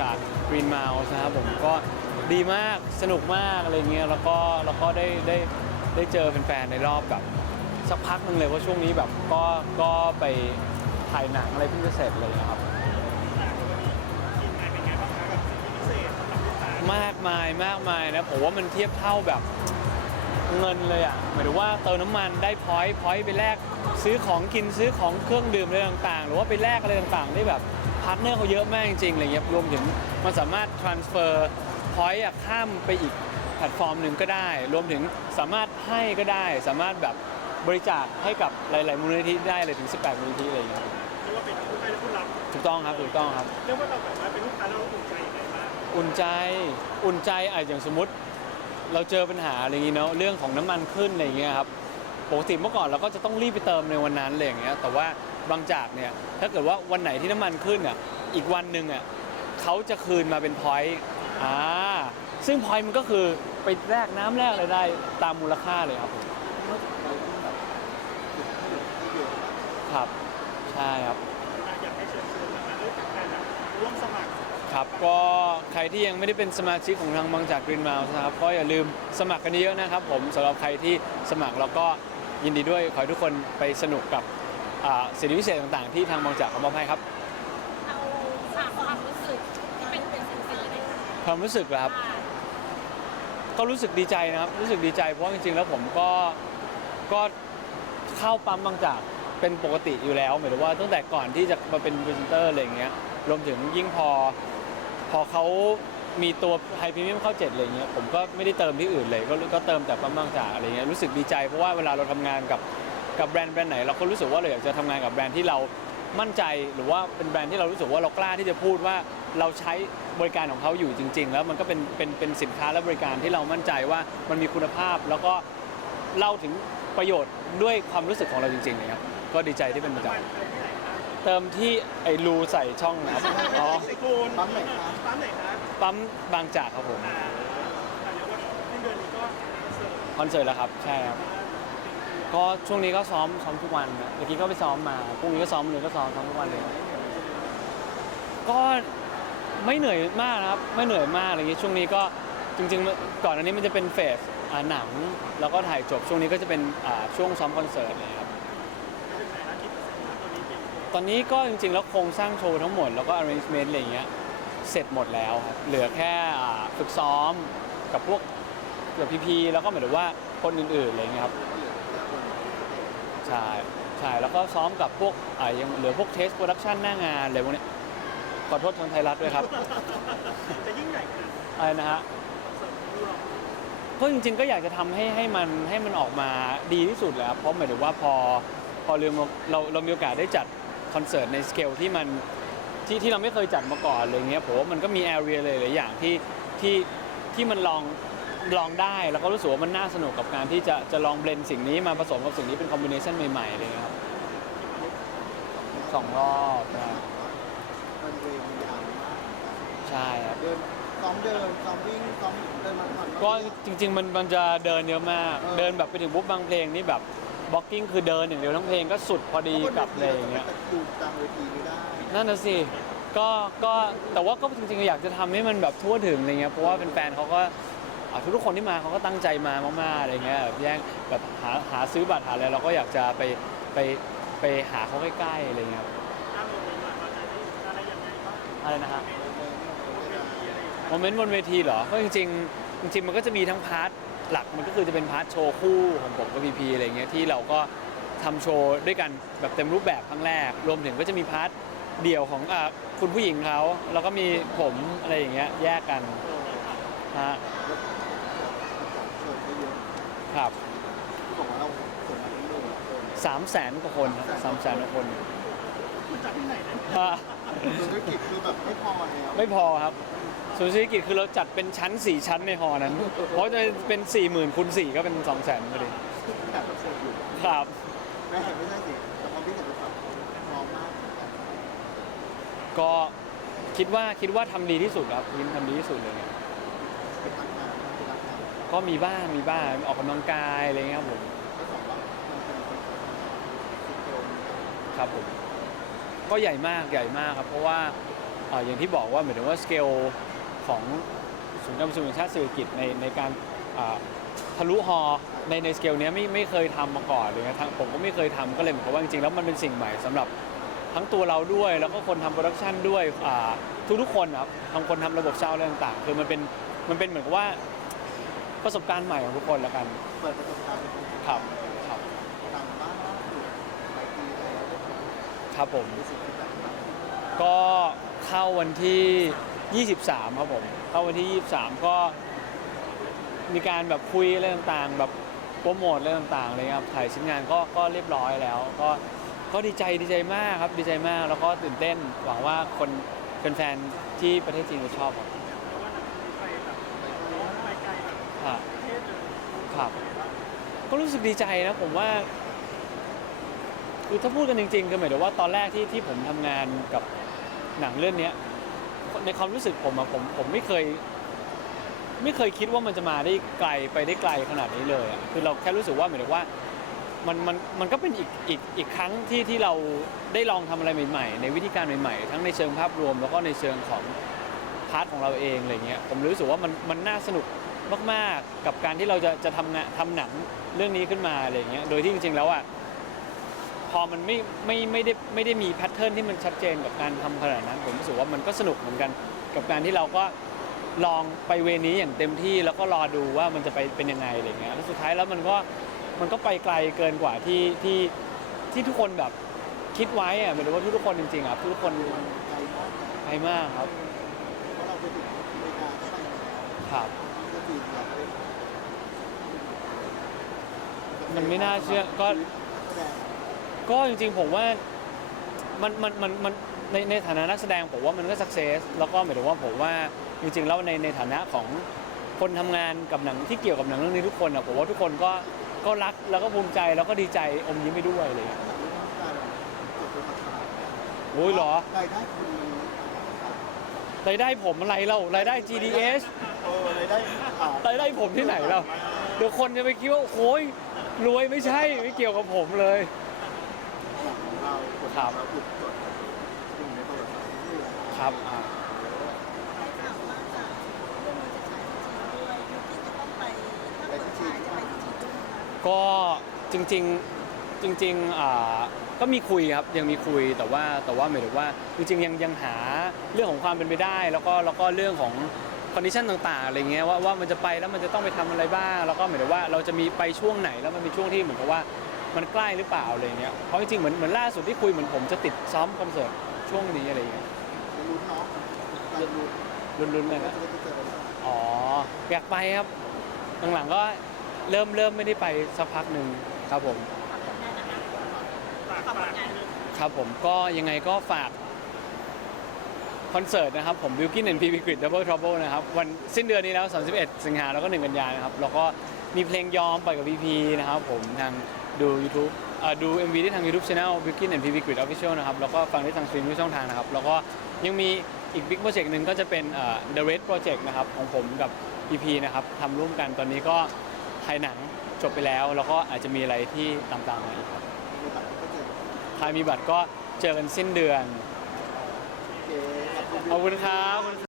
จาก Green Mouse นะครับผมก็ดีมากสนุกมากอะไรเงี้ยแล้วก็แล้วก็ได้ได้ได้เจอแฟนๆในรอบแบบสักพักหนึ่งเลยว่าช่วงนี้แบบก็ก็ไปถ่ายหนังอะไรเพิ่งจะเสร็จเลยนะครับ มากมากมายมากมายนะผมว่ามันเทียบเท่าแบบเงินเลยอะหมายถึงว่าเติมน้ำมันได้พอยต์พอยต์ไปแลกซื้อของกินซื้อของเครื่องดื่มอะไรต่างๆ หรือว่าไปแลกอะไรต่างๆ ได้แบบ พาร์ทเนอร์เขาเยอะมากจริงๆอะไรเงี้ยรวมถึงมันสามารถ transfer point อะข้ามไปอีกแพลตฟอร์มหนึ่งก็ได้ รวมถึงสามารถให้ก็ได้ สามารถแบบบริจาคให้กับหลาย ๆ มูลนิธิได้เลยถึง 18 มูลนิธิอะไรอย่างเงี้ยครับเรียกว่าเป็นผู้ให้และผู้รับถูกต้องครับถูกต้องครับ เรียกว่าเราแบบว่าเป็นลูกค้าแล้วเราอุ่นใจยังไงบ้างอุ่นใจอุ่นใจอะอย่างสมมติ เราเจอปัญหาอะไรอย่างงี้เนาะเรื่องของน้ำมันขึ้นอะไรอย่างเงี้ยครับปกติเมื่อก่อนเราก็จะต้องรีบไปเติมในวันนั้นอะไรอย่างเงี้ยแต่ว่า บางจากเนี่ยถ้าเกิดว่าวันไหนที่น้ำมันขึ้นอะอีกวันหนึ่งอะเขาจะคืนมาเป็นพอยต์อ่าซึ่งพอยต์มันก็คือไปแลกน้ำแลกอะไรได้ตามมูลค่าเลยครับผมครับใช่ครับ อยากให้เชิญชวนนะครื่องการแบบร่วมสมัครครับก็ใครที่ยังไม่ได้เป็นสมาชิกของทางบางจากกรีนมาส์นะครับก็อย่าลืมสมัครกันเยอะๆนะครับ ผมสำหรับใครที่สมัครแล้วก็ยินดีด้วยขอให้ทุกคนไปสนุกกับ อ่าสิทธิพิเศษต่างๆ ที่ทางบางจากเขามอบให้ครับเอาฝากความรู้สึกที่เป็นเป็นสิ่งๆเลยค่ะความรู้สึกเหรอครับ ก็รู้สึกดีใจนะครับ รู้สึกดีใจเพราะจริงๆ แล้วผมก็ก็เข้าปั๊มบางจากเป็นปกติอยู่แล้วหมายถึงว่าตั้งแต่ก่อนที่จะมาเป็นพรีเซนเตอร์อะไรอย่างเงี้ยรวมถึงยิ่งพอพอเขามีตัวไฮพรีเมียมเข้าเจ็ดอะไรเงี้ยผมก็ไม่ได้เติมที่อื่นเลย ก็ก็เติมแต่ปั๊มบางจากอะไรเงี้ยรู้สึกดีใจเพราะว่าเวลาเราทำงานกับ กับแบรนด์แบรนด์ไหนเราก็รู้สึกว่าเราอยากจะทำงานกับแบรนด์ที่เรามั่นใจหรือว่าเป็นแบรนด์ที่เรารู้สึกว่าเรากล้าที่จะพูดว่าเราใช้บริการของเขาอยู่จริง ๆ แล้วมันก็เป็นเป็นเป็นสินค้าและบริการที่เรามั่นใจว่ามันมีคุณภาพ แล้วก็เล่าถึงประโยชน์ด้วยความรู้สึกของเราจริงๆเลยครับก็ดีใจที่เป็นประจมันเติมที่ไหนคะำเติมที่ไอ้รูใส่ช่องนะครับอ๋อไอคูณปั๊มไหนคะปั๊มไหนคะปั๊มบางจากครับผมอ่าแต่เรียกว่าสิ้นเดือนนี้ก็เสิร์ฟคอนเสิร์ตแล้วครับใช่ครับ ก็ช่วงนี้ก็ซ้อมซ้อมทุกวันนะเมื่อกี้ก็ไปซ้อมมาพรุ่งนี้ก็ซ้อมเลยก็ซ้อมซ้อมทุกวันเลย ก็ไม่เหนื่อยมากนะครับ ไม่เหนื่อยมากอะไรอย่างงี้ช่วงนี้ก็จริงๆ ก่อนอันนี้มันจะเป็นเฟสอ่าหนัง แล้วก็ถ่ายจบช่วงนี้ก็จะเป็นอ่าช่วงซ้อมคอนเสิร์ตเลยครับเป็นไหนละกี่เปอร์เซ็นต์นะตัวนี้เป็นตอนนี้ก็จริงๆ แล้วโครงสร้างโชว์ทั้งหมด แล้วก็ arrangement อะไรอย่างเงี้ยเสร็จหมดแล้วครับ เหลือแค่อ่าฝึกซ้อมกับพวกกับพีพีแล้วก็หมายถึงว่าคนอื่นๆอะไรอย่างเงี้ยครับ ใช่ใช่แล้วก็ซ้อมกับพวกอ่ายังเหลือพวกเทสโปรดักชันหน้างานอะไรพวกเนี้ยขอโทษทางไทยรัฐด้วยครับจะยิ่งใหญ่ขนาดอะไรนะฮะเสิร์ฟดูหรอกก็จริงๆก็อยากจะทำให้ให้มันให้มันออกมาดีที่สุดแหล้วเพราะหมายถึงว่าพอพอเรื่องเราเรามีโอกาสได้จัดคอนเสิร์ตในสเกลที่มันที่ที่เราไม่เคยจัดมาก่อนอะไรเงี้ยผมว่ามันก็มีแอเรียเลยหลายอย่างที่ที่ที่มันลอง ลองได้แล้วก็รู้สึกว่ามันน่าสนุกกับการที่จะจะลองเบลนสิ่งนี้มาผสมกับสิ่งนี้เป็นคอมบิเนชันใหม่ๆอะไรเลยครับสองรอบนะครับมันเวรยาวมากใช่ครับ เดินซ้อมเดินซ้อมวิ่งซ้อมเดินมาผ่านก็จริง ๆ มันมันจะเดินเยอะมากเออเดินแบบไปถึงปุ๊บบางเพลงนี่แบบบล็อกกิ้งคือเดินอย่างเดียวทั้งเพลงก็สุดพอดีกับอะไรอย่างเงี้ยแต่ดูตามเวทีไม่ได้นั่นน่ะสิ ก็ ก็ แต่ว่าก็จริงๆ อยากจะทำให้มันแบบทั่วถึงอะไรเงี้ย เพราะว่าเป็นแฟนๆเขาก็อะ ทุกคนที่มาเขาก็ตั้งใจมามากๆอะไรเงี้ยแบบแย่งแบบหาหาซื้อบัตรหาอะไรเราก็อยากจะไปไปไปหาเขาใกล้ๆอะไรเงี้ยครับถ้าโมเมนต์หน่อะได้อะไรยังไงบ้างอะไรนะฮะโมเมนต์บนเวทีเหรอก็จริงๆจริงๆมันก็จะมีทั้งพาร์ทหลักมันก็คือจะเป็นพาร์ทโชว์คู่ของผมกับพีพีอะไรเงี้ยที่เราก็ทำโชว์ด้วยกันแบบเต็มรูปแบบครั้งแรก รวมถึงก็จะมีพาร์ทเดี่ยวของอคุณผู้หญิงเขาแล้วก็มีผมอะไรอย่างเงี้ยแยกกันฮะ เชิญไปเยอะครับที่บอกว่าเราเชิญมาทั้งหมดคนสามแสนกว่าคนสามแสนกว่าคนคุณจากที่ไหนเนี่ยฮะธุรกิจคือแบบไม่พอแล้วไม่พอครับศูนย์เศรษฐกิจคือเราจัดเป็นชั้น 4 ชั้นในหอนั้น เพราะจะเป็น 4 0,000ื่นคูณ4ก็เป็น 2 0 0 0 0 0พอดีแต่เราเชิญอยู่ครับ ไม่เห็นไม่ใช่สิแต่ความที่เห็นเป็นแบบพร้อมมากเหมือนกันก็คิดว่าคิดว่าทำดีที่สุดครับยินทำดีที่สุดเลยเนี่ย เป็นทางการเป็นทาง ก็มีบ้างมีบ้างออกกำลังกายอะไรเงี้ยครับผมครับผมก็ใหญ่มากใหญ่มากครับเพราะว่าอย่างที่บอกว่าเหมายถึงว่าสเกลของศูนย์การประชุมแห่งชาติสิริกิตในในการทะลุฮอในในสเกลนี้ไม่ไม่เคยทำมาก่อนเลยนะทั้งผมก็ไม่เคยทำก็เลยเหมือนกับว่าจริงๆแล้วมันเป็นสิ่งใหม่สำหรับทั้งตัวเราด้วย แล้วก็คนทำโปรดักชันด้วยอ่าทุกๆคนครับทั้งคนทำระบบเช่าอะไรต่างๆ คือมันเป็นมันเป็นเหมือนกับว่า ประสบการณ์ใหม่ของทุกคนละกันเปิดประสบการณ์เป็นครับครับต่างบ้านล่าสุดหลายปีแล้วครับผม รู้สึกที่แบบก็เข้าวันที่ 23 ครับผม เข้าวันที่ 23 ก็มีการแบบคุยอะไรต่างๆ แบบโปรโมทอะไรต่างๆเลยครับถ่ายชิ้นงานก็ก็เรียบร้อยแล้ว ก็ก็ดีใจดีใจมากครับดีใจมากแล้วก็ตื่นเต้นหวังว่าคนแฟนๆที่ประเทศจีนจะชอบครับ ไปแบบไปไกลแบบ ครับ ประเทศเลย ครับ ก็รู้สึกดีใจนะผมว่าคือถ้าพูดกันจริงๆคือหมายถึงว่าตอนแรกที่ที่ผมทำงานกับหนังเรื่องเนี้ย ในความรู้สึกผมอะผมผมไม่เคย ไม่เคยคิดว่ามันจะมาได้ไกลไปได้ไกลขนาดนี้เลยอะคือเราแค่รู้สึกว่าหมายถึงว่ามันมันมันก็เป็นอีกอีกอีกครั้งที่ที่เราได้ลองทำอะไรใหม่ๆ ในวิธีการใหม่ๆ ทั้งในเชิงภาพรวมแล้วก็ในเชิงของพาร์ทของเราเองอะไรเงี้ยผมรู้สึกว่ามันมันน่าสนุก มากๆ กับการที่เราจะจะทำงานทำหนังเรื่องนี้ขึ้นมาอะไรเงี้ยโดยที่จริง ๆ แล้วอะพอมันไม่ไม่ไม่ได้ไม่ได้มีแพทเทิร์นที่มันชัดเจนกับการทำขนาดนั้น ผมรู้สึกว่ามันก็สนุกเหมือนกัน กับการที่เราก็ลองไปเวนี้อย่างเต็มที่ แล้วก็รอดูว่ามันจะไปเป็นยังไงอะไรเงี้ยแล้วสุดท้ายแล้วมันก็มันก็ไปไกลเกินกว่าที่ที่ที่ทุกคนแบบคิดไว้อะหมายถึงว่าทุกๆคนจริงๆอะทุกๆคนไกลมากนะไกลมากครับ เพราะเราไปถึงอเมริกาก็ไป ครับ จีนเราไปมันไม่น่าเชื่อก็แสดงก็จริงๆผมว่ามันมันมันมันในในฐานะนักแสดงผมว่ามันก็สักเซสแล้วก็หมายถึงว่าผมว่าจริงๆแล้วในในฐานะของคนทำงานกับหนังที่เกี่ยวกับหนังเรื่องนี้ทุกคนอะผมว่าทุกคนก็ก็รักแล้วก็ภูมิใจแล้วก็ดีใจอมยิ้มไปด้วยอะไรอย่างเลยหนังเรื่องนี้กลายเป็นจบเป็นราคาโอ้ยเหรอรายได้คุณมีรายได้ผมอะไรเล่ารายได้ GDS เออรายได้อ่ารายได้ผมที่ไหนเล่าเดี๋ยวคนจะไปคิดว่าโอ้ยรวยไม่ใช่ไม่เกี่ยวกับผมเลย ของเราผลครับเราถูกจดอยู่ในประวัติศาสตร์ที่นี่แหละครับอ่าได้ข่าวว่าจะเรื่องนี้จะฉายที่จีนด้วยยูที่จะต้องไปถ้าเปิดฉายจะไปที่จีนด้วยนะคะก็จริงๆจริงๆอ่าก็มีคุยครับยังมีคุยแต่ว่าแต่ว่าหมายถึงว่าจริงๆยังยังหาเรื่องของความเป็นไปได้ แล้วก็แล้วก็เรื่องของ คอนดิชันต่างๆอะไรเงี้ยว่าว่ามันจะไปแล้วมันจะต้องไปทำอะไรบ้าง แล้วก็หมายถึงว่าเราจะมีไปช่วงไหนแล้วมันมีช่วงที่เหมือนกับว่ามันใกล้หรือเปล่าอะไรเงี้ยเพราะจริงๆเหมือนเหมือนล่าสุดที่คุยเหมือนผมจะติดซ้อมคอนเสิร์ตช่วงนี้อะไรเงี้ยลุ้นเนาะการลุ้นลุ้นๆเลยว่านะจะได้ไปเจอกันอ๋ออยากไปครับหลังๆก็เริ่มเริ่มไม่ได้ไปสักพักหนึ่งครับผมฝากฝากครับผมก็ยังไงก็ฝากค อนเสิร์ตนะครับ ผม Bilkin and p v Grid Double Trouble นะครับ วันสิ้นเดือนนี้แล้ว 31 สิงหาแล้วก็ 1 กันยายนะครับ แล้วก็มีเพลงยอมปล่อยกับ VP นะครับผมทางดู YouTube เอ่อดู MV ได้ทาง YouTube Channel Bilkin and p v Grid Official นะครับ แล้วก็ฟังได้ทางสตรีมทุกช่องทางนะครับ แล้วก็ยังมีอีกบิ๊กโปรเจกต์หนึ่งก็จะเป็นเอ่อ The Red Project นะครับ ของผมกับ EP นะครับทำร่วมกันตอนนี้ก็ถ่ายหนังจบไปแล้ว แล้วก็อาจจะมีอะไรที่ตามๆมาอีกครับใครมีบัตรก็เจอกันสิ้นเดือน โอเคขอบคุณ ขอบคุณครับ